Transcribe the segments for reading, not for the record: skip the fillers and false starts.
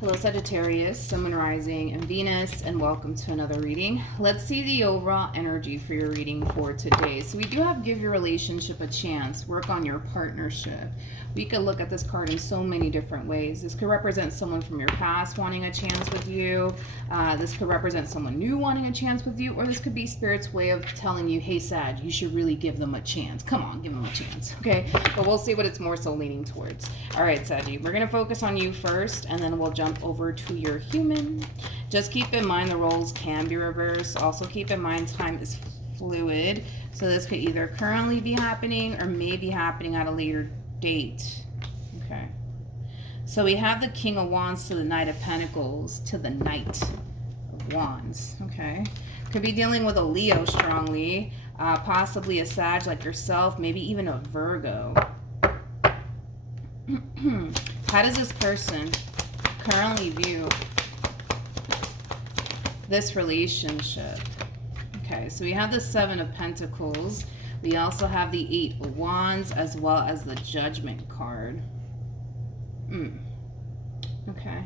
Hello Sagittarius, Sun, Rising, and Venus, and welcome to another reading. Let's see the overall energy for your reading for today. So we do have give your relationship a chance, work on your partnership. We could look at this card in so many different ways. This could represent someone from your past wanting a chance with you. This could represent someone new wanting a chance with you, or this could be Spirit's way of telling you, hey Sag, you should really give them a chance. Come on, give them a chance, okay? But we'll see what it's more so leaning towards. All right, Saggy, we're gonna focus on you first, and then we'll jump over to your human. Just keep in mind the roles can be reversed. Also keep in mind time is fluid, so this could either currently be happening or may be happening at a later date. Okay, so we have the King of Wands to the Knight of Pentacles to the Knight of Wands. Okay, could be dealing with a Leo strongly, possibly a Sag like yourself, maybe even a Virgo. How does this person currently view this relationship? Okay, so we have the Seven of Pentacles. We also have the Eight of Wands as well as the Judgment card. Okay.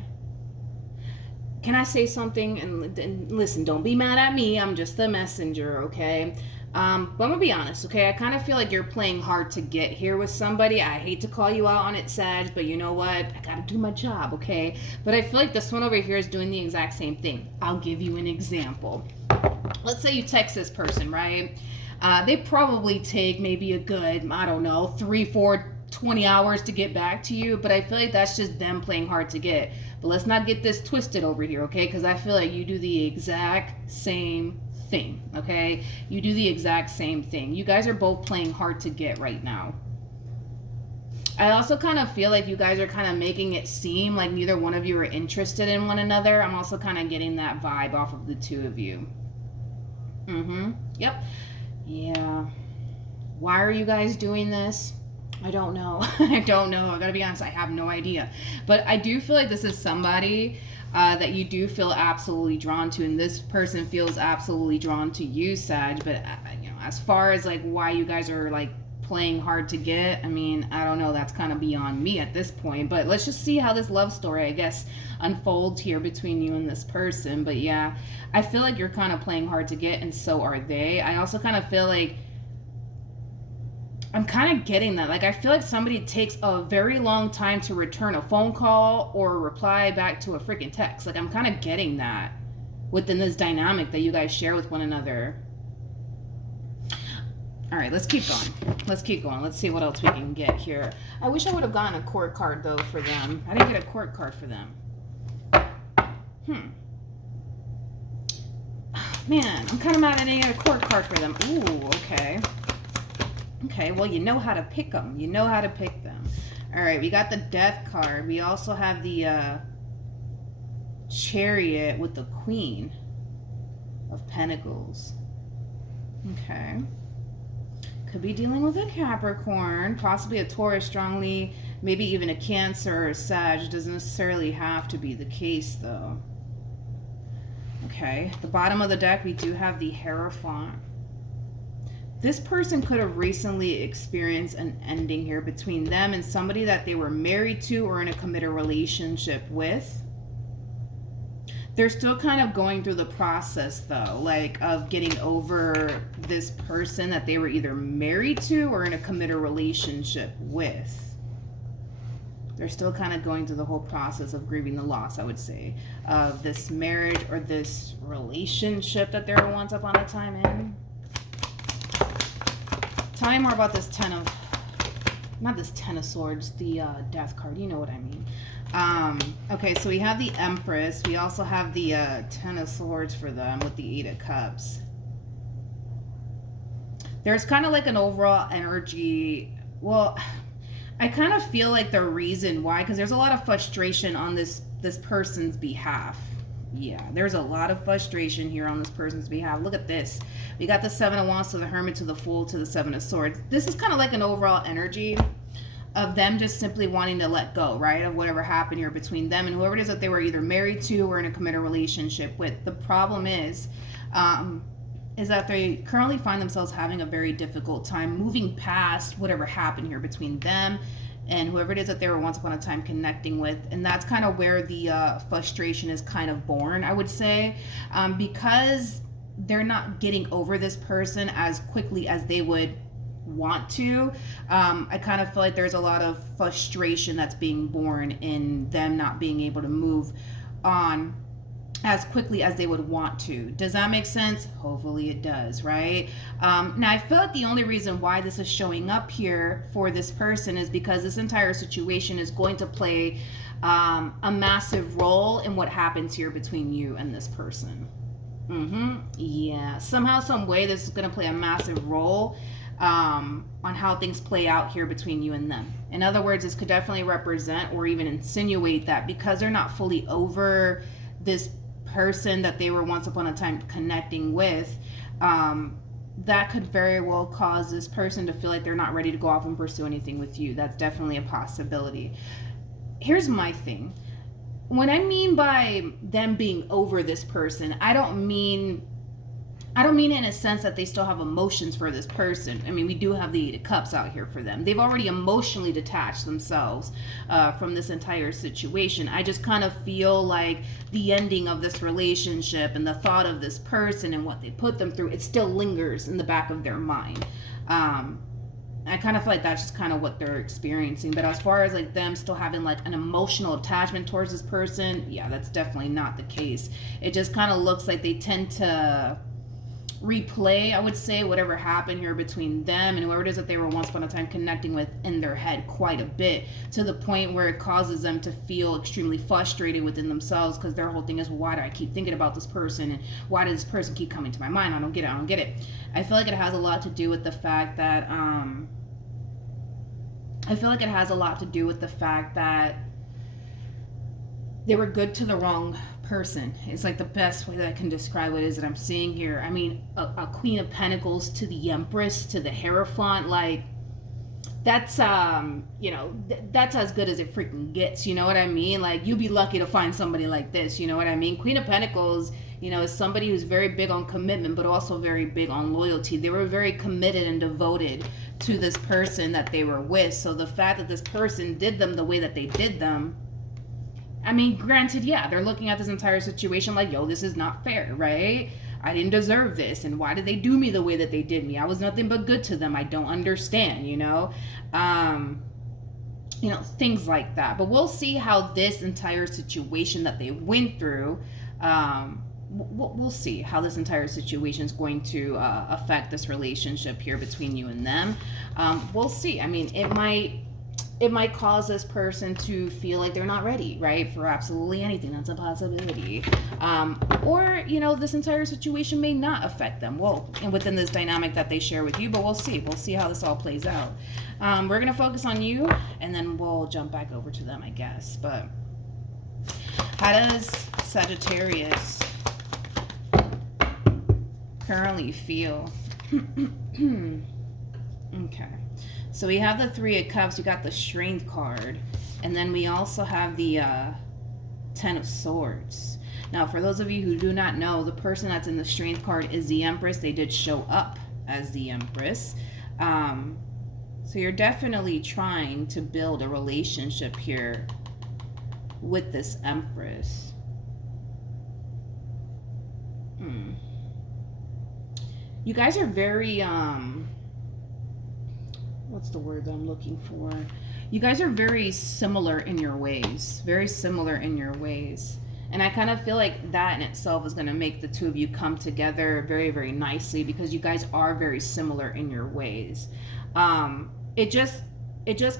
Can I say something? And listen, don't be mad at me. I'm just the messenger, okay? But I'm gonna be honest, okay? I kind of feel like you're playing hard to get here with somebody. I hate to call you out on it, Sag, but you know what? I gotta do my job, okay? But I feel like this one over here is doing the exact same thing. I'll give you an example. Let's say you text this person, right? They probably take maybe a good, I don't know, 3, 4, 20 hours to get back to you, but I feel like that's just them playing hard to get. But let's not get this twisted over here, okay? Because I feel like you do the exact same thing, okay? You do the exact same thing. You guys are both playing hard to get right now. I also kind of feel like you guys are kind of making it seem like neither one of you are interested in one another. I'm also kind of getting that vibe off of the two of you. Yep. Yeah. Why are you guys doing this? I don't know. I don't know. I gotta be honest, I have no idea. But I do feel like this is somebody that you do feel absolutely drawn to, and this person feels absolutely drawn to you, Sag. But you know, as far as like why you guys are like playing hard to get, I mean, I don't know. That's kind of beyond me at this point. But let's just see how this love story, I guess, unfolds here between you and this person. But yeah, I feel like you're kind of playing hard to get, and so are they. I also kind of feel like I'm kind of getting that. Like, I feel like somebody takes a very long time to return a phone call or reply back to a freaking text. Like, I'm kind of getting that within this dynamic that you guys share with one another. All right, let's keep going. Let's keep going. Let's see what else we can get here. I wish I would have gotten a court card, though, for them. I didn't get a court card for them. Man, I'm kind of mad I didn't get a court card for them. Ooh, okay. Okay, well, you know how to pick them. You know how to pick them. All right, we got the Death card. We also have the Chariot with the Queen of Pentacles. Okay. Could be dealing with a Capricorn, possibly a Taurus strongly, maybe even a Cancer or a Sag. Doesn't necessarily have to be the case, though. Okay, the bottom of the deck, we do have the Hierophant. This person could have recently experienced an ending here between them and somebody that they were married to or in a committed relationship with. They're still kind of going through the process, though, like of getting over this person that they were either married to or in a committed relationship with. They're still kind of going through the whole process of grieving the loss, I would say, of this marriage or this relationship that they were once upon a time in. Tell me more about this not this Ten of Swords, the Death card. You know what I mean. Okay, so we have the Empress. We also have the Ten of Swords for them with the Eight of Cups. There's kind of like an overall energy. Well, I kind of feel like the reason why, because there's a lot of frustration on this person's behalf. Yeah, there's a lot of frustration here on this person's behalf. Look at this. We got the Seven of Wands to the Hermit to the Fool to the Seven of Swords. This is kind of like an overall energy of them just simply wanting to let go, right, of whatever happened here between them and whoever it is that they were either married to or in a committed relationship with. The problem is that they currently find themselves having a very difficult time moving past whatever happened here between them and whoever it is that they were once upon a time connecting with. And that's kind of where the frustration is kind of born, I would say, because they're not getting over this person as quickly as they would want to. I kind of feel like there's a lot of frustration that's being born in them not being able to move on as quickly as they would want to. Does that make sense? Hopefully it does, right? Now, I feel like the only reason why this is showing up here for this person is because this entire situation is going to play a massive role in what happens here between you and this person. Yeah, somehow, some way, this is going to play a massive role on how things play out here between you and them. In other words, this could definitely represent or even insinuate that because they're not fully over this person that they were once upon a time connecting with, that could very well cause this person to feel like they're not ready to go off and pursue anything with you. That's definitely a possibility. Here's my thing. When I mean by them being over this person, I don't mean in a sense that they still have emotions for this person. I mean, we do have the Eight of Cups out here for them. They've already emotionally detached themselves from this entire situation. I just kind of feel like the ending of this relationship and the thought of this person and what they put them through, it still lingers in the back of their mind. I kind of feel like that's just kind of what they're experiencing. But as far as like them still having like an emotional attachment towards this person, yeah, that's definitely not the case. It just kind of looks like they tend to replay, I would say, whatever happened here between them and whoever it is that they were once upon a time connecting with in their head quite a bit, to the point where it causes them to feel extremely frustrated within themselves, because their whole thing is, well, why do I keep thinking about this person, and why does this person keep coming to my mind? I don't get it. I feel like it has a lot to do with the fact that they were good to the wrong person. It's like the best way that I can describe it is that I'm seeing here. I mean, a Queen of Pentacles to the Empress to the Hierophant, like that's that's as good as it freaking gets. You know what I mean? Like, you'd be lucky to find somebody like this. You know what I mean? Queen of Pentacles, is somebody who's very big on commitment, but also very big on loyalty. They were very committed and devoted to this person that they were with. So the fact that this person did them the way that they did them, I mean, granted, yeah, they're looking at this entire situation like, yo, this is not fair, right? I didn't deserve this, and why did they do me the way that they did me? I was nothing but good to them. I don't understand, things like that. But we'll see how this entire situation that they went through, we'll see how this entire situation is going to affect this relationship here between you and them. We'll see. I mean, it might cause this person to feel like they're not ready, right, for absolutely anything. That's a possibility. Or, this entire situation may not affect them. Well, and within this dynamic that they share with you, but we'll see. We'll see how this all plays out. We're going to focus on you, and then we'll jump back over to them, I guess. But how does Sagittarius currently feel? Okay. So we have the Three of Cups, we got the Strength card, and then we also have the Ten of Swords. Now, for those of you who do not know, the person that's in the Strength card is the Empress. They did show up as the Empress. So you're definitely trying to build a relationship here with this Empress. You guys are very... what's the word that I'm looking for? You guys are very similar in your ways. Very similar in your ways. And I kind of feel like that in itself is going to make the two of you come together very, very nicely, because you guys are very similar in your ways. It just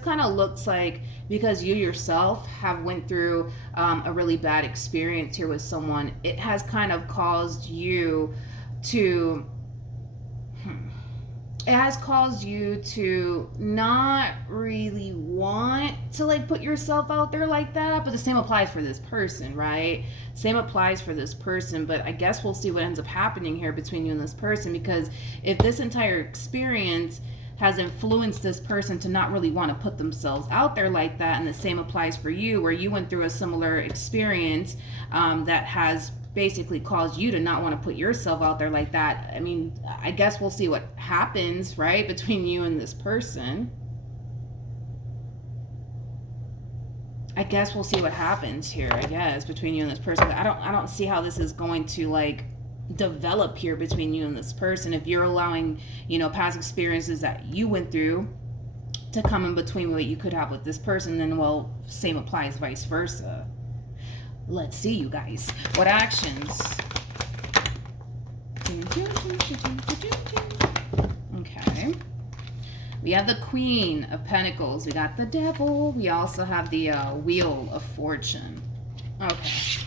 kind of looks like, because you yourself have went through a really bad experience here with someone, it has kind of caused you to... It has caused you to not really want to like put yourself out there like that, but the same applies for this person, right? Same applies for this person, but I guess we'll see what ends up happening here between you and this person, because if this entire experience has influenced this person to not really want to put themselves out there like that, and the same applies for you, where you went through a similar experience that has basically caused you to not want to put yourself out there like that. I mean, I guess we'll see what happens, right, between you and this person. I guess we'll see what happens here, I guess, between you and this person. I don't see how this is going to, like, develop here between you and this person. If you're allowing, you know, past experiences that you went through to come in between what you could have with this person, then, well, same applies vice versa. Let's see, you guys. What actions? Okay. We have the Queen of Pentacles. We got the Devil. We also have the Wheel of Fortune. Okay.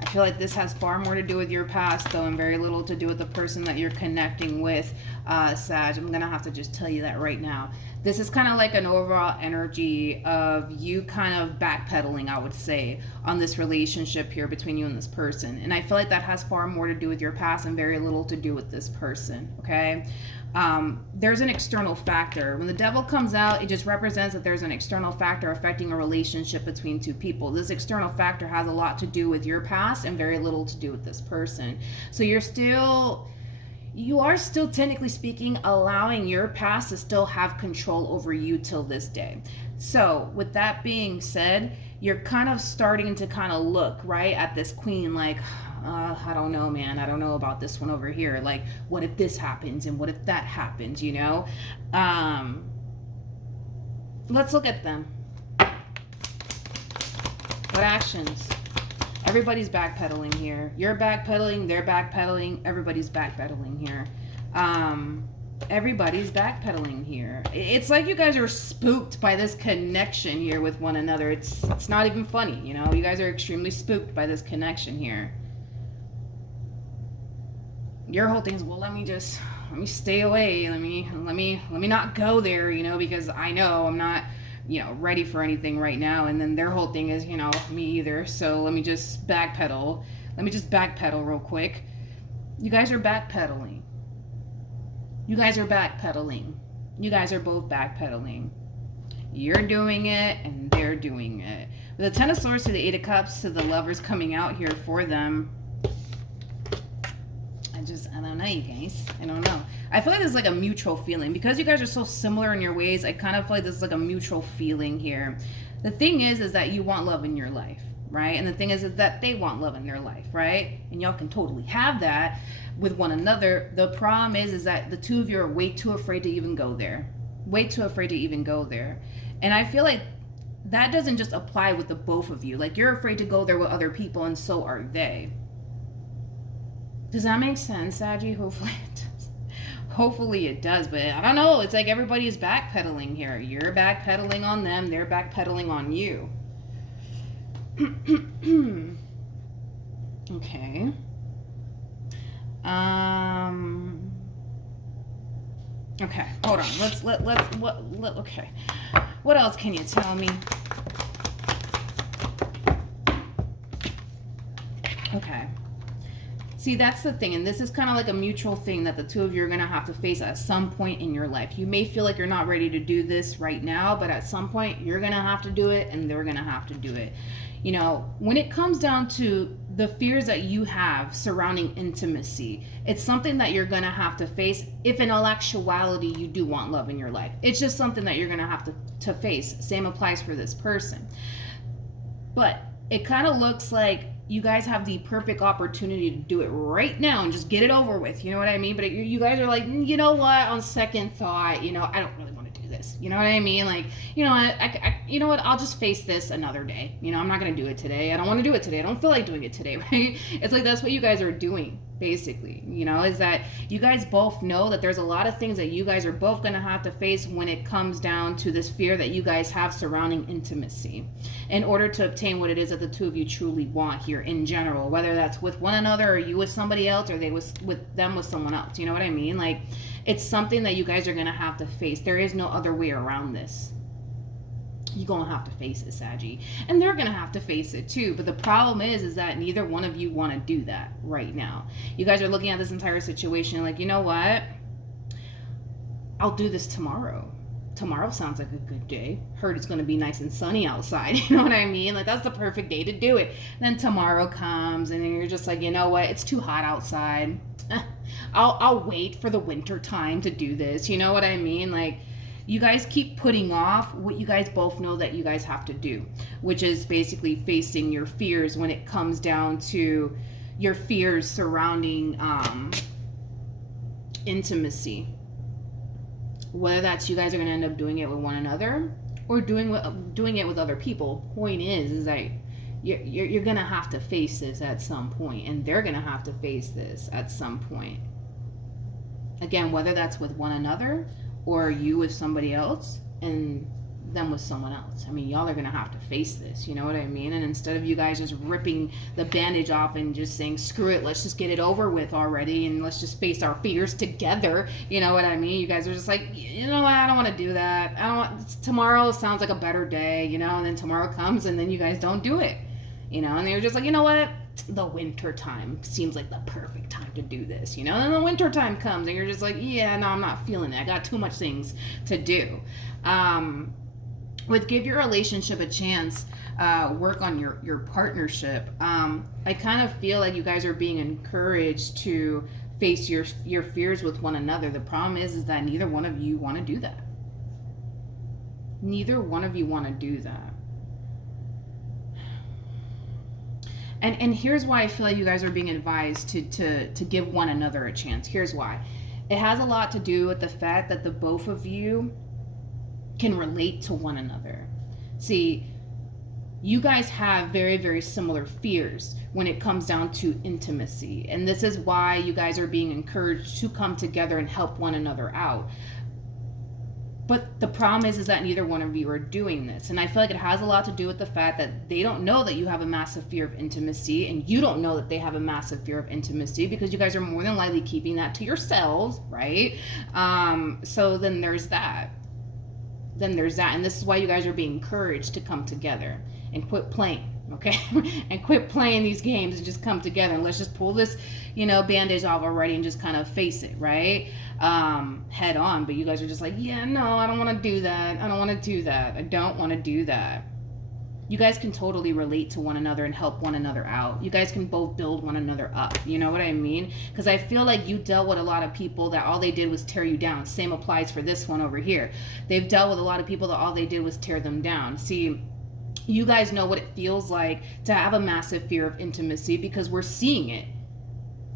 I feel like this has far more to do with your past, though, and very little to do with the person that you're connecting with, Sag. I'm going to have to just tell you that right now. This is kind of like an overall energy of you kind of backpedaling, I would say, on this relationship here between you and this person. And I feel like that has far more to do with your past and very little to do with this person, okay? There's an external factor. When the Devil comes out, it just represents that there's an external factor affecting a relationship between two people. This external factor has a lot to do with your past and very little to do with this person. So you are still, technically speaking, allowing your past to still have control over you till this day. So with that being said, you're kind of starting to kind of look, right, at this Queen like, I don't know, man. I don't know about this one over here. Like, what if this happens and what if that happens, you know? Let's look at them. What actions? Everybody's backpedaling here. You're backpedaling, they're backpedaling, everybody's backpedaling here. Everybody's backpedaling here. It's like you guys are spooked by this connection here with one another. It's not even funny, you know? You guys are extremely spooked by this connection here. Your whole thing is, well, let me stay away. Let me not go there, you know, because I know I'm not, you know, ready for anything right now. And then their whole thing is, you know, me either. So let me just backpedal. Let me just backpedal real quick. You guys are backpedaling. You guys are backpedaling. You guys are both backpedaling. You're doing it and they're doing it. With the Ten of Swords to the Eight of Cups to the Lovers coming out here for them. I don't know, you guys. I don't know. I feel like there's like a mutual feeling. Because you guys are so similar in your ways, I kind of feel like there's like a mutual feeling here. The thing is that you want love in your life, right? And the thing is that they want love in their life, right? And y'all can totally have that with one another. The problem is that the two of you are way too afraid to even go there. Way too afraid to even go there. And I feel like that doesn't just apply with the both of you. Like, you're afraid to go there with other people, and so are they. Does that make sense, Saggy? Hopefully it does. Hopefully it does, but I don't know. It's like everybody's backpedaling here. You're backpedaling on them. They're backpedaling on you. Okay. Okay, hold on. Okay. What else can you tell me? Okay. See, that's the thing, and this is kind of like a mutual thing that the two of you are going to have to face at some point in your life. You may feel like you're not ready to do this right now, but at some point you're going to have to do it, and they're going to have to do it. You know, when it comes down to the fears that you have surrounding intimacy, it's something that you're going to have to face if in all actuality you do want love in your life. It's just something that you're going to have to face. Same applies for this person. But it kind of looks like you guys have the perfect opportunity to do it right now and just get it over with. You know what I mean? But you guys are like, you know what? On second thought, you know, I don't really want to do this. You know what I mean? Like, you know, you know what? I'll just face this another day. You know, I'm not going to do it today. I don't want to do it today. I don't feel like doing it today, right? It's like, that's what you guys are doing, basically, you know, is that you guys both know that there's a lot of things that you guys are both going to have to face when it comes down to this fear that you guys have surrounding intimacy in order to obtain what it is that the two of you truly want here in general, whether that's with one another or you with somebody else or they with them with someone else. You know what I mean? Like, it's something that you guys are going to have to face. There is no other way around this. You're going to have to face it, Saggy. And they're going to have to face it too. But the problem is that neither one of you want to do that right now. You guys are looking at this entire situation like, you know what? I'll do this tomorrow. Tomorrow sounds like a good day. Heard it's going to be nice and sunny outside. You know what I mean? Like, that's the perfect day to do it. And then tomorrow comes and then you're just like, you know what? It's too hot outside. I'll wait for the winter time to do this. You know what I mean? Like, you guys keep putting off what you guys both know that you guys have to do, which is basically facing your fears when it comes down to your fears surrounding intimacy. Whether that's you guys are going to end up doing it with one another or doing it with other people. Point is that you're going to have to face this at some point, and they're going to have to face this at some point. Again, whether that's with one another or you with somebody else and them with someone else. I mean, y'all are going to have to face this, you know what I mean? And instead of you guys just ripping the bandage off and just saying, screw it, let's just get it over with already and let's just face our fears together, you know what I mean? You guys are just like, you know what, I don't want to do that. Tomorrow sounds like a better day, you know, and then tomorrow comes and then you guys don't do it, you know, and they're just like, you know what? The winter time seems like the perfect time to do this, you know, and then the winter time comes and you're just like, yeah, no, I'm not feeling it. I got too much things to do. With give your relationship a chance, work on your partnership. I kind of feel like you guys are being encouraged to face your fears with one another. The problem is that neither one of you want to do that. Neither one of you want to do that. And here's why I feel like you guys are being advised to give one another a chance. Here's why. It has a lot to do with the fact that the both of you can relate to one another. See, you guys have very, very similar fears when it comes down to intimacy. And this is why you guys are being encouraged to come together and help one another out. But the problem is that neither one of you are doing this. And I feel like it has a lot to do with the fact that they don't know that you have a massive fear of intimacy, and you don't know that they have a massive fear of intimacy, because you guys are more than likely keeping that to yourselves, right? So then there's that. And this is why you guys are being encouraged to come together and quit playing, okay? And quit playing these games and just come together and let's just pull this, you know, bandage off already and just kind of face it, right? Head on. But you guys are just like, yeah, no, I don't want to do that. I don't want to do that. I don't want to do that. You guys can totally relate to one another and help one another out. You guys can both build one another up. You know what I mean? Because I feel like you dealt with a lot of people that all they did was tear you down. Same applies for this one over here. They've dealt with a lot of people that all they did was tear them down. See, you guys know what it feels like to have a massive fear of intimacy, because we're seeing it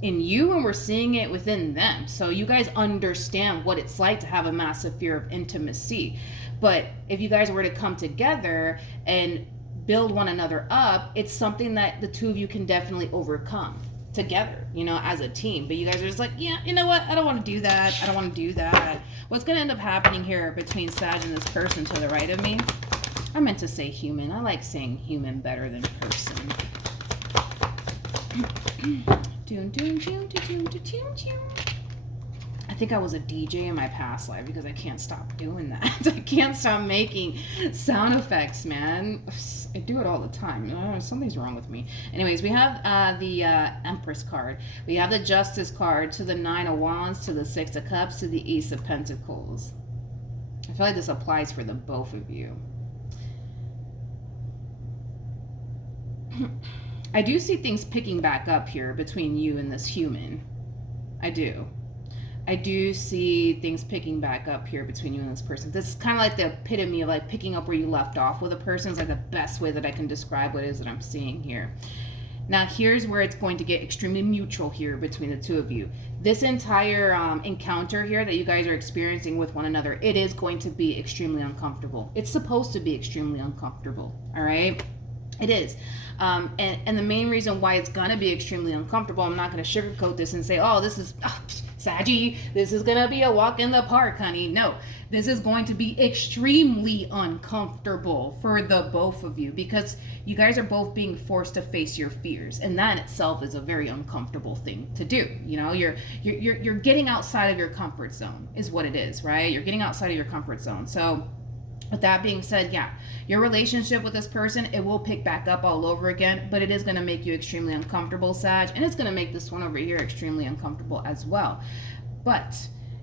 in you and we're seeing it within them. So you guys understand what it's like to have a massive fear of intimacy. But if you guys were to come together and build one another up, it's something that the two of you can definitely overcome together, you know, as a team. But you guys are just like, yeah, you know what? I don't want to do that. I don't want to do that. What's going to end up happening here between Sag and this person to the right of me? I meant to say human. I like saying human better than person. I think I was a DJ in my past life, because I can't stop doing that. I can't stop making sound effects, man. I do it all the time. Something's wrong with me. Anyways, we have the Empress card. We have the Justice card, to the 9 of Wands, to the 6 of Cups, to the Ace of Pentacles. I feel like this applies for the both of you. I do see things picking back up here between you and this human. I do see things picking back up here between you and this person. This is kind of like the epitome of like picking up where you left off with a person. Is like the best way that I can describe what it is that I'm seeing here. Now here's where it's going to get extremely mutual here between the two of you. This entire encounter here that you guys are experiencing with one another, it is going to be extremely uncomfortable. It's supposed to be extremely uncomfortable, all right? It is. And the main reason why it's going to be extremely uncomfortable, I'm not going to sugarcoat this and say, oh, this is, Saggy, this is going to be a walk in the park, honey. No, this is going to be extremely uncomfortable for the both of you, because you guys are both being forced to face your fears. And that in itself is a very uncomfortable thing to do. You know, you're getting outside of your comfort zone is what it is, right? You're getting outside of your comfort zone. So with that being said, yeah, your relationship with this person, it will pick back up all over again, but it is going to make you extremely uncomfortable, Sag, and it's going to make this one over here extremely uncomfortable as well. But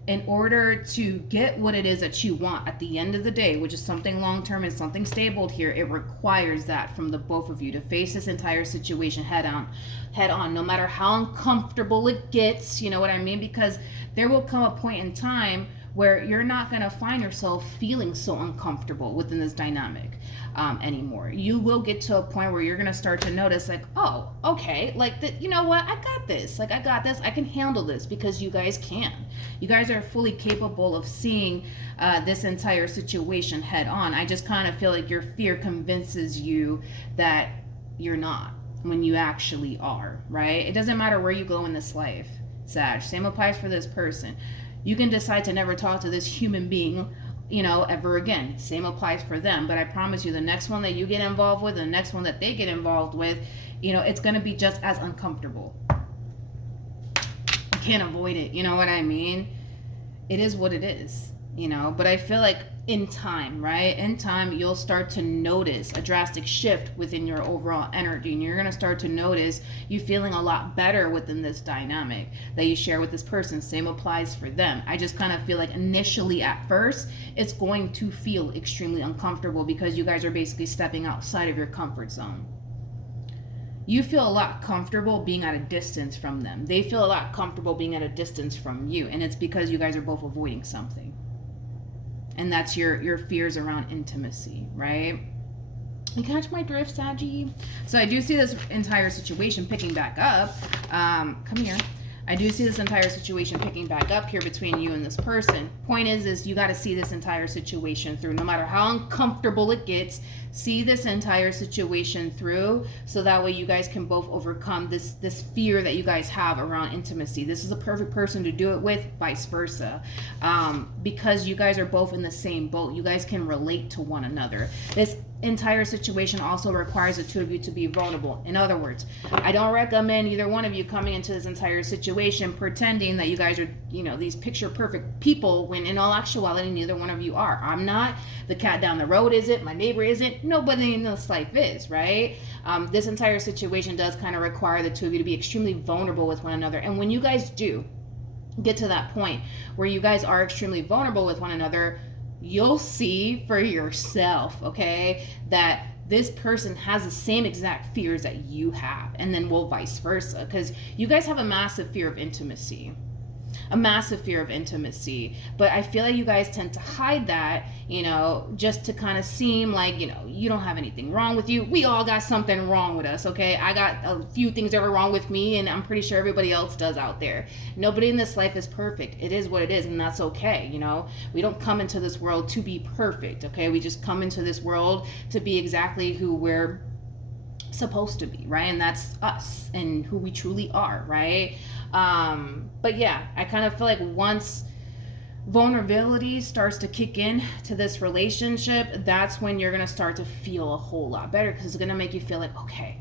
in order to get what it is that you want at the end of the day, which is something long-term and something stable here, it requires that from the both of you to face this entire situation head on, no matter how uncomfortable it gets, you know what I mean? Because there will come a point in time where you're not going to find yourself feeling so uncomfortable within this dynamic anymore. You will get to a point where you're going to start to notice like, oh, okay, like, you know what, I got this. Like, I got this. I can handle this, because you guys can. You guys are fully capable of seeing this entire situation head on. I just kind of feel like your fear convinces you that you're not, when you actually are, right? It doesn't matter where you go in this life, Sag. Same applies for this person. You can decide to never talk to this human being, you know, ever again. Same applies for them. But I promise you, the next one that you get involved with, the next one that they get involved with, you know, it's going to be just as uncomfortable. You can't avoid it. You know what I mean? It is what it is, you know. But I feel like in time, right? In time, you'll start to notice a drastic shift within your overall energy, and you're going to start to notice you feeling a lot better within this dynamic that you share with this person. Same applies for them. I just kind of feel like initially at first, it's going to feel extremely uncomfortable because you guys are basically stepping outside of your comfort zone. You feel a lot comfortable being at a distance from them. They feel a lot comfortable being at a distance from you, and it's because you guys are both avoiding something. And that's your fears around intimacy, right? You catch my drift, Saggy? So I do see this entire situation picking back up. Come here. I do see this entire situation picking back up here between you and this person. Point is you got to see this entire situation through. No matter how uncomfortable it gets, see this entire situation through, so that way you guys can both overcome this fear that you guys have around intimacy. This is a perfect person to do it with, vice versa. Because you guys are both in the same boat. You guys can relate to one another. This entire situation also requires the two of you to be vulnerable. In other words, I don't recommend either one of you coming into this entire situation pretending that you guys are, you know, these picture perfect people, when in all actuality neither one of you are. I'm not. The cat down the road isn't. My neighbor isn't. Nobody in this life is, right? This entire situation does kind of require the two of you to be extremely vulnerable with one another. And when you guys do get to that point where you guys are extremely vulnerable with one another, you'll see for yourself, okay, that this person has the same exact fears that you have, and then we'll vice versa, because you guys have a massive fear of intimacy. But I feel like you guys tend to hide that, you know, just to kind of seem like, you know, you don't have anything wrong with you. We all got something wrong with us, okay? I got a few things that are wrong with me, and I'm pretty sure everybody else does out there. Nobody in this life is perfect. It is what it is, and that's okay, you know? We don't come into this world to be perfect, okay? We just come into this world to be exactly who we're supposed to be, right? And that's us and who we truly are, right? But yeah, I kind of feel like once vulnerability starts to kick in to this relationship, that's when you're going to start to feel a whole lot better, because it's going to make you feel like, okay,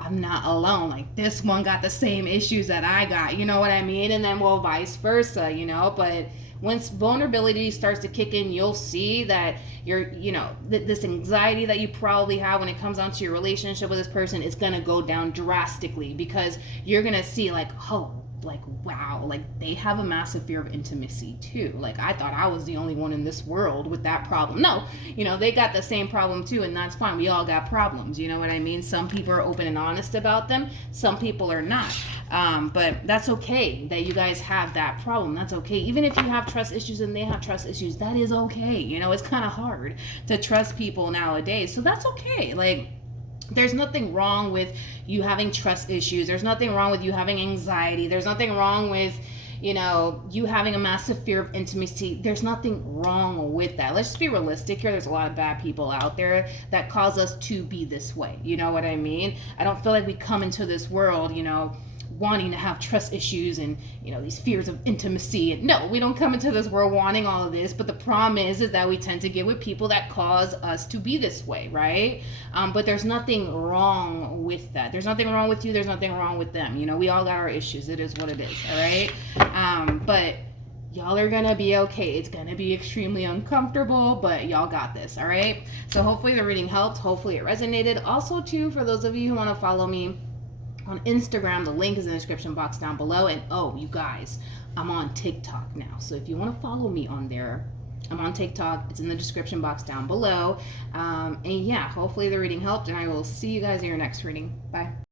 I'm not alone. Like, this one got the same issues that I got, you know what I mean? And then, well, vice versa, you know? But once vulnerability starts to kick in, you'll see that you're, you know, this anxiety that you probably have when it comes down to your relationship with this person is going to go down drastically, because you're going to see like, oh, like, wow, like they have a massive fear of intimacy too. Like, I thought I was the only one in this world with that problem. No, you know, they got the same problem too, and that's fine. We all got problems, you know what I mean? Some people are open and honest about them. Some people are not. But that's okay that you guys have that problem. That's okay. Even if you have trust issues and they have trust issues, that is okay. You know, it's kind of hard to trust people nowadays. So that's okay. Like, there's nothing wrong with you having trust issues. There's nothing wrong with you having anxiety. There's nothing wrong with, you know, you having a massive fear of intimacy. There's nothing wrong with that. Let's just be realistic here. There's a lot of bad people out there that cause us to be this way. You know what I mean? I don't feel like we come into this world, you know, wanting to have trust issues and, you know, these fears of intimacy. And no, we don't come into this world wanting all of this, but the problem is that we tend to get with people that cause us to be this way, right? But there's nothing wrong with that. There's nothing wrong with you. There's nothing wrong with them. You know, we all got our issues. It is what it is, all right? But y'all are gonna be okay. It's gonna be extremely uncomfortable, but y'all got this, all right? So hopefully the reading helped. Hopefully it resonated. Also, too, for those of you who want to follow me on Instagram. The link is in the description box down below. And oh, you guys, I'm on TikTok now. So if you want to follow me on there, I'm on TikTok. It's in the description box down below. And yeah, hopefully the reading helped, and I will see you guys in your next reading. Bye.